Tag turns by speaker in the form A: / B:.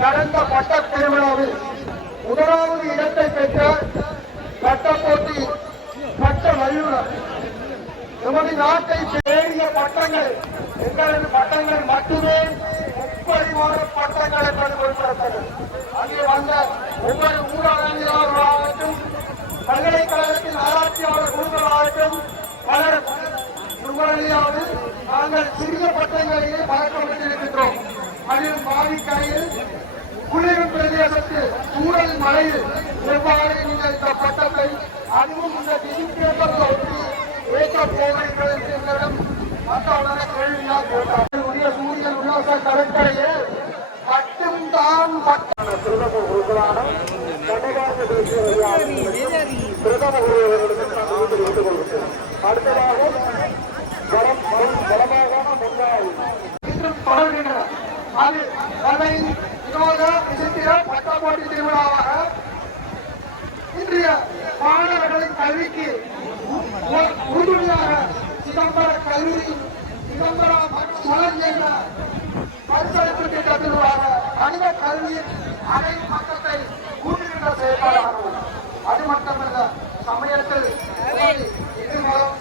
A: கடந்த பட்ட திருவிழாவில் முதலாவது இடத்தை பெற்ற பட்ட போட்டி பட்ட வல்லுநர். நமது நாட்டை தேடிய பட்டங்கள் எங்களது பட்டங்கள் மட்டுமே முப்பரிமாண பட்டங்கள் என்பது குறிப்பிடத்தக்கது அங்கே வந்த ஒவ்வொரு ஊடகங்களாகட்டும் பல்கலைக்கழகத்தின் ஆராய்ச்சியாளர் குழுக்களாகட்டும் பலர். உங்களியாவது நாங்கள் சிறிய பட்டங்களையே பழக்கப்பட்டிருக்கின்றோம் பெற்றிருக்கின்றோம் அதில் மாவிக்கரையில் குளிரும் பிரதேசத்தில் சூழல் மழையில் எவ்வாறு நீங்கள் இந்த பட்டத்தை அதுவும் இந்த திசைக்கேற்ப ஒட்டி ஏற்றப் போகிறீர்கள் என்று எங்களிடம்? மக்களான கேள்வியாக கேட்டார் உரிய சூரியன் உல்லாச கடற்கரையே மட்டும்தான் தான் பட்டம் பிரதம குருக்களான பிரதம குருவர்களுக்கு திருவிழாவாக இன்றைய மாணவர்களின் கல்விக்கு உறுதுணையாக சிதம்பர கல்லூரி சிதம்பரம் மலர் என்ற பரிசளிப்பு திட்டத்திற்காக மனித கல்வியின் அனை மட்டத்தை கூட்டுகின்ற செயல்பாடாகவும் அது மட்டுமல்ல சமயத்தில் எதிர்காலம்